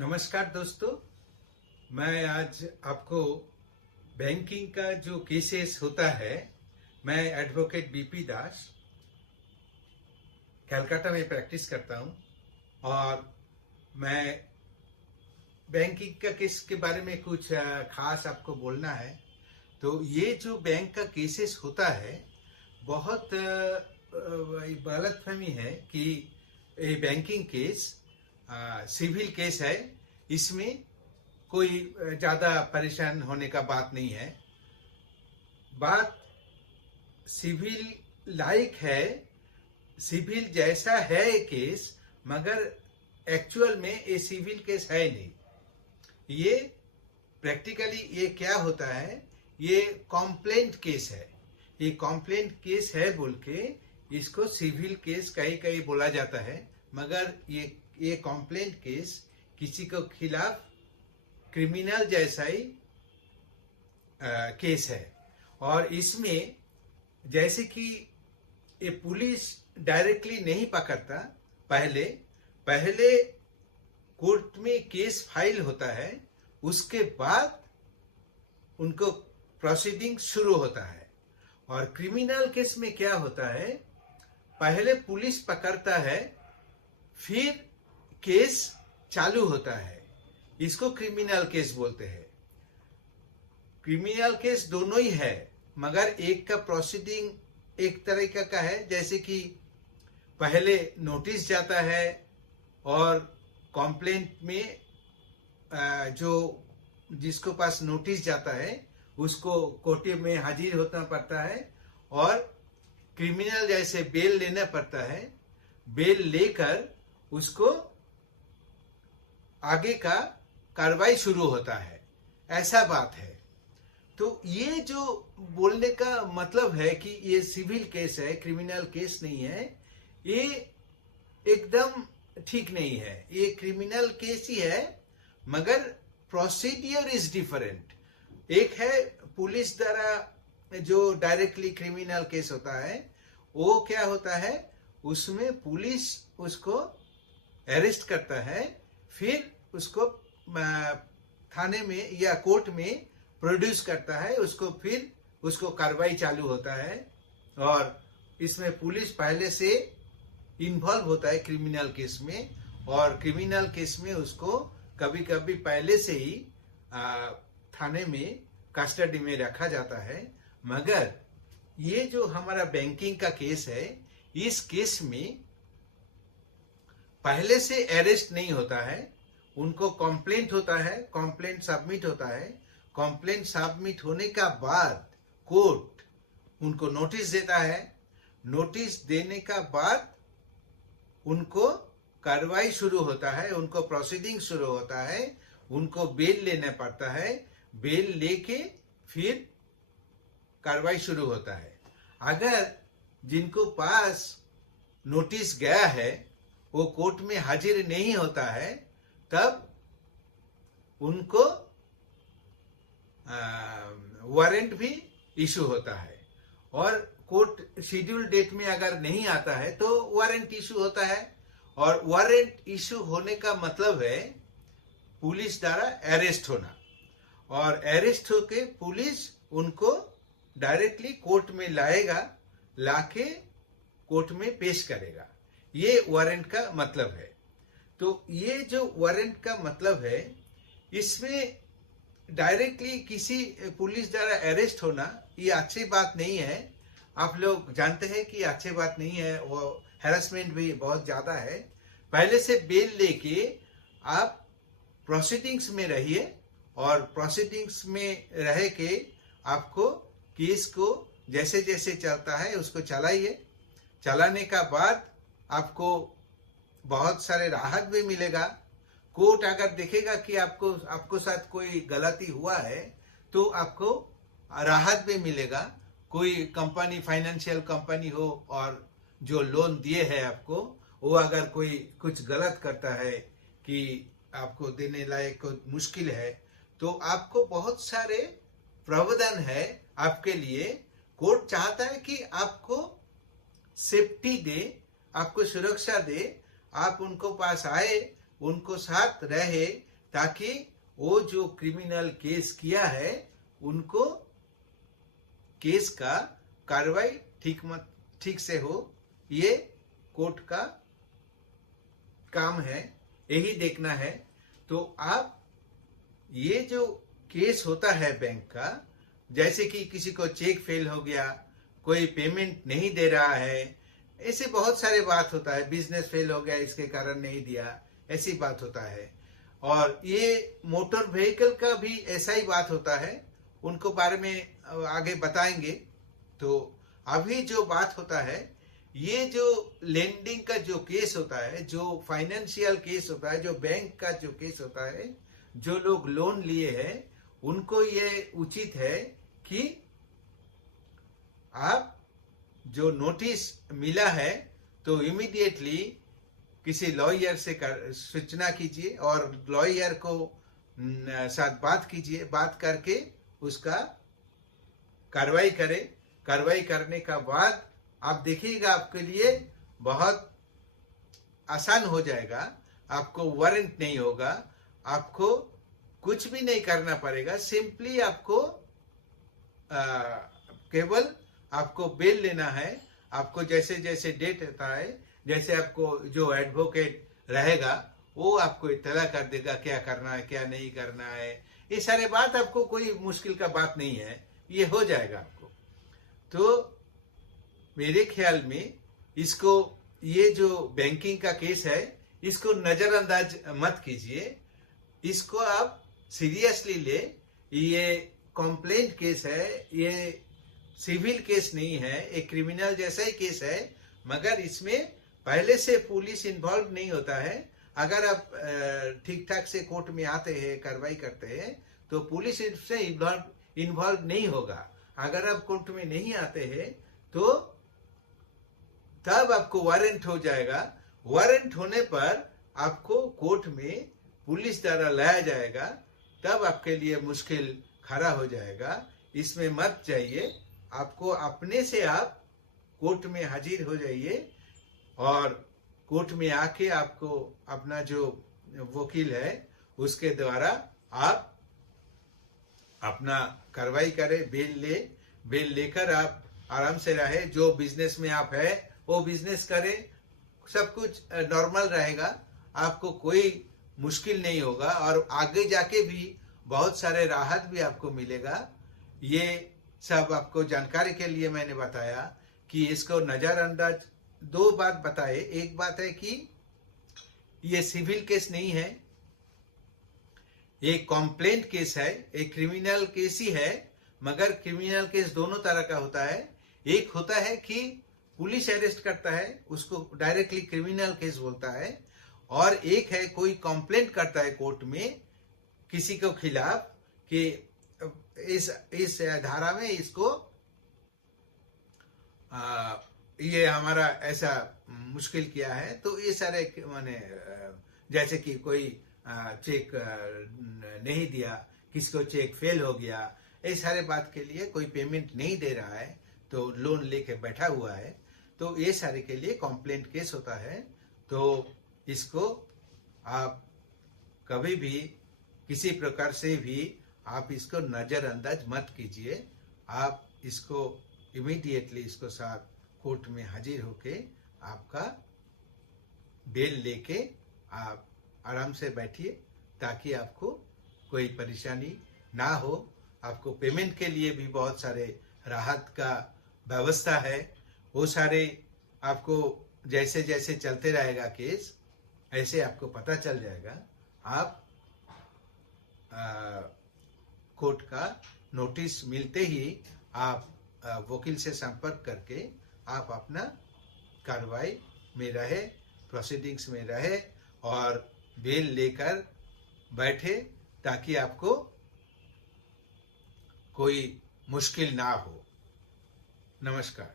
नमस्कार दोस्तों। मैं आज आपको बैंकिंग का जो केसेस होता है, मैं एडवोकेट बीपी दास कलकत्ता में प्रैक्टिस करता हूं और मैं बैंकिंग का केस के बारे में कुछ खास आपको बोलना है। तो ये जो बैंक का केसेस होता है, बहुत गलतफहमी है कि ये बैंकिंग केस सिविल केस है, इसमें कोई ज़्यादा परेशान होने का बात नहीं है। बात सिविल लाइक है, सिविल जैसा है ये केस, मगर एक्चुअल में ये सिविल केस है नहीं। ये प्रैक्टिकली ये क्या होता है, ये कॉम्प्लेंट केस है। ये कॉम्प्लेंट केस है बोल के इसको सिविल केस कहीं कहीं बोला जाता है, मगर ये कॉम्प्लेंट केस किसी को खिलाफ क्रिमिनल जैसा ही केस है। और इसमें जैसे कि ये पुलिस डायरेक्टली नहीं पकड़ता, पहले कोर्ट में केस फाइल होता है, उसके बाद उनको प्रोसीडिंग शुरू होता है। और क्रिमिनल केस में क्या होता है, पहले पुलिस पकड़ता है, फिर केस चालू होता है। इसको क्रिमिनल केस बोलते हैं। क्रिमिनल केस दोनों ही है, मगर एक का प्रोसीडिंग एक तरीका का है, जैसे कि पहले नोटिस जाता है और कंप्लेंट में जो जिसको पास नोटिस जाता है उसको कोर्ट में हाजिर होना पड़ता है और क्रिमिनल जैसे बेल लेना पड़ता है। बेल लेकर उसको आगे का कार्रवाई शुरू होता है, ऐसा बात है। तो ये जो बोलने का मतलब है कि ये सिविल केस है, क्रिमिनल केस नहीं है, ये एकदम ठीक नहीं है। ये क्रिमिनल केस ही है, मगर प्रोसीडियर इज डिफरेंट। एक है पुलिस द्वारा जो डायरेक्टली क्रिमिनल केस होता है, वो क्या होता है, उसमें पुलिस उसको अरेस्ट करता है, फिर उसको थाने में या कोर्ट में प्रोड्यूस करता है, फिर उसको कार्रवाई चालू होता है। और इसमें पुलिस पहले से इन्वॉल्व होता है क्रिमिनल केस में, और क्रिमिनल केस में उसको कभी कभी पहले से ही थाने में कस्टडी में रखा जाता है। मगर ये जो हमारा बैंकिंग का केस है, इस केस में पहले से अरेस्ट नहीं होता है, उनको कंप्लेंट होता है, कंप्लेंट सबमिट होता है। कंप्लेंट सबमिट होने का बाद कोर्ट उनको नोटिस देता है। नोटिस देने का बाद उनको कार्रवाई शुरू होता है, उनको प्रोसीडिंग शुरू होता है, उनको बेल लेना पड़ता है। बेल लेके फिर कार्रवाई शुरू होता है। अगर जिनको पास नोटिस गया है वो कोर्ट में हाजिर नहीं होता है, तब उनको वारंट भी इशू होता है। और कोर्ट शेड्यूल डेट में अगर नहीं आता है तो वारंट इशू होता है। और वारंट इशू होने का मतलब है पुलिस द्वारा अरेस्ट होना, और अरेस्ट होके पुलिस उनको डायरेक्टली कोर्ट में लाएगा, लाके कोर्ट में पेश करेगा। ये वारंट का मतलब है। तो ये जो वारंट का मतलब है, इसमें डायरेक्टली किसी पुलिस द्वारा अरेस्ट होना ये अच्छी बात नहीं है। आप लोग जानते हैं कि अच्छी बात नहीं है, वो हैरेसमेंट भी बहुत ज्यादा है। पहले से बेल लेके आप प्रोसीडिंग्स में रहिए, और प्रोसीडिंग्स में रह के आपको केस को जैसे जैसे चलता है उसको चलाइए। चलाने का बाद आपको बहुत सारे राहत भी मिलेगा। कोर्ट अगर देखेगा कि आपको साथ कोई गलती हुआ है तो आपको राहत भी मिलेगा। कोई कंपनी, फाइनेंशियल कंपनी हो और जो लोन दिए है आपको, वो अगर कोई कुछ गलत करता है कि आपको देने लायक मुश्किल है, तो आपको बहुत सारे प्रावधान है आपके लिए। कोर्ट चाहता है कि आपको सेफ्टी दे, आपको सुरक्षा दे, आप उनको पास आए, उनको साथ रहे, ताकि वो जो क्रिमिनल केस किया है उनको केस का कार्रवाई ठीक से हो। ये कोर्ट का काम है, यही देखना है। तो आप ये जो केस होता है बैंक का, जैसे कि किसी को चेक फेल हो गया, कोई पेमेंट नहीं दे रहा है, ऐसे बहुत सारे बात होता है, बिजनेस फेल हो गया इसके कारण नहीं दिया, ऐसी बात होता है। और ये मोटर व्हीकल का भी ऐसा ही बात होता है, उनको बारे में आगे बताएंगे। तो अभी जो बात होता है, ये जो लेंडिंग का जो केस होता है, जो फाइनेंशियल केस होता है, जो बैंक का जो केस होता है, जो लोग लोन लिए हैं उनको ये उचित है कि आप जो नोटिस मिला है तो इमीडिएटली किसी लॉयर से सूचना कीजिए और लॉयर को साथ बात कीजिए, बात करके उसका कार्रवाई करें। कार्रवाई करने का बाद आप देखिएगा आपके लिए बहुत आसान हो जाएगा, आपको वारंट नहीं होगा, आपको कुछ भी नहीं करना पड़ेगा। सिंपली आपको केवल आपको बेल लेना है। आपको जैसे जैसे डेट होता है, जैसे आपको जो एडवोकेट रहेगा वो आपको इत्तला कर देगा क्या करना है क्या नहीं करना है। ये सारे बात आपको कोई मुश्किल का बात नहीं है, ये हो जाएगा आपको। तो मेरे ख्याल में इसको, ये जो बैंकिंग का केस है इसको नजरअंदाज मत कीजिए, इसको आप सीरियसली ले। ये कंप्लेंट केस है, ये सिविल केस नहीं है, एक क्रिमिनल जैसा ही केस है, मगर इसमें पहले से पुलिस इन्वॉल्व नहीं होता है। अगर आप ठीक ठाक से कोर्ट में आते हैं, कार्रवाई करते हैं, तो पुलिस इससे इन्वॉल्व नहीं होगा। अगर आप कोर्ट में नहीं आते हैं तो तब आपको वारंट हो जाएगा। वारंट होने पर आपको कोर्ट में पुलिस द्वारा लाया जाएगा, तब आपके लिए मुश्किल खड़ा हो जाएगा। इसमें मत जाइए, आपको अपने से आप कोर्ट में हाजिर हो जाइए और कोर्ट में आके आपको अपना जो वकील है उसके द्वारा आप अपना कार्रवाई करें, बेल लेकर आप आराम से रहे। जो बिजनेस में आप है वो बिजनेस करें, सब कुछ नॉर्मल रहेगा, आपको कोई मुश्किल नहीं होगा और आगे जाके भी बहुत सारे राहत भी आपको मिलेगा। ये सब आपको जानकारी के लिए मैंने बताया कि इसको नजरअंदाज, दो बात बताए। एक बात है कि ये सिविल केस नहीं है, ये कंप्लेंट केस है, एक क्रिमिनल केस ही है, मगर क्रिमिनल केस दोनों तरह का होता है। एक होता है कि पुलिस अरेस्ट करता है, उसको डायरेक्टली क्रिमिनल केस बोलता है, और एक है कोई कंप्लेंट करता है कोर्ट में किसी को खिलाफ कि इस धारा में इसको ये हमारा ऐसा मुश्किल किया है। तो ये सारे माने जैसे कि कोई चेक नहीं दिया, किसी को चेक फेल हो गया, ये सारे बात के लिए कोई पेमेंट नहीं दे रहा है तो लोन लेके बैठा हुआ है, तो ये सारे के लिए कंप्लेंट केस होता है। तो इसको आप कभी भी किसी प्रकार से भी आप इसको नजरअंदाज मत कीजिए। आप इसको इमीडिएटली इसको साथ कोर्ट में हाजिर होके आपका बेल लेके आप आराम से बैठिए, ताकि आपको कोई परेशानी ना हो। आपको पेमेंट के लिए भी बहुत सारे राहत का व्यवस्था है, वो सारे आपको जैसे जैसे चलते रहेगा केस, ऐसे आपको पता चल जाएगा। आप कोर्ट का नोटिस मिलते ही आप वकील से संपर्क करके आप अपना कार्रवाई में रहे, प्रोसीडिंग्स में रहे और बेल लेकर बैठे, ताकि आपको कोई मुश्किल ना हो। नमस्कार।